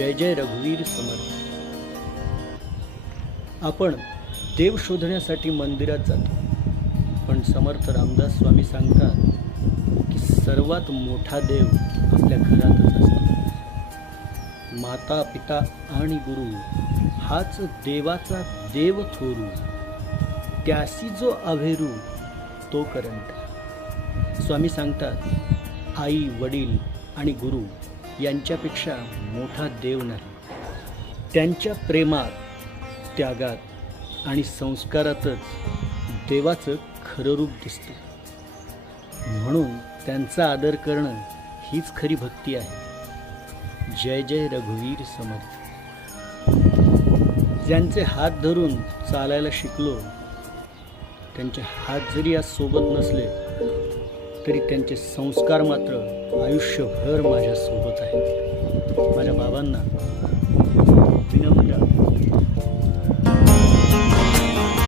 जय जय रघुवीर समर्थ. आपण देव शोधण्यासाठी मंदिरात जातो, पण समर्थ रामदास स्वामी सांगतात की सर्वात मोठा देव आपल्या घरातच असतो. माता पिता आणि गुरु हाच देवाचा देव थोरू, त्यासी जो अभेरू तो करंट. स्वामी सांगतात आई वडील आणि गुरु यांच्यापेक्षा मोठा देव नाही. त्यांच्या प्रेमात, त्यागात आणि संस्कारातच देवाचं खरं रूप दिसतं. म्हणून त्यांचा आदर करणं हीच खरी भक्ती आहे. जय जय रघुवीर समर्थ. ज्यांचे हात धरून चालायला शिकलो, त्यांचे हात जरी आज सोबत नसले तरी त्यांचे संस्कार मात्र आयुष्यभर माझ्या सोबत आहेत. माझ्या बाबांना